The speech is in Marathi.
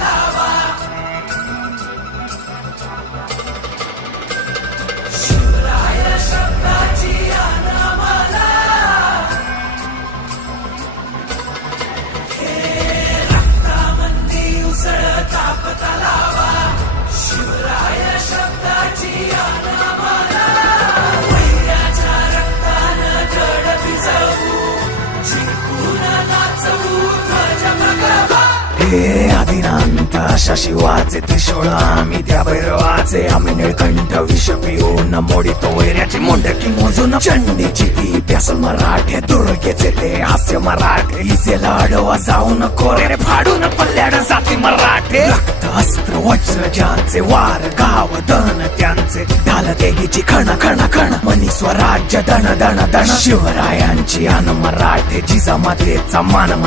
लावा. शिवराय शब्दाची आण आम्हाला, हे रक्तामंदी उसळता लावा. शिवराय शब्दाची आण आम्हाला, वैराच्या रक्तानं गड भिजवू, जिंकून नाचवू ध्वज प्रगवा. हे आदिनांत अशा शिवाचे त्रिशूळ आम्ही त्या भैरवाचे, आम्ही निळकंठ विष पिऊन मोडितो वैऱ्याची मुंडकी मोजून. चंडीची ती प्यासल मराठे, दुर्गेचे ते हास्य मराठे, इसेला अडवा जाऊन कोरे फाडून पल्ल्याड जाती मराठे. रक्त अस्त्र वज्र ज्यांचे, वार गाव दन त्यांचे, ढाल तेगीची खण खण खण, मनी स्वराज्य दण दण दण. शिवरायांची आन मराठे, जिजामातेचा मान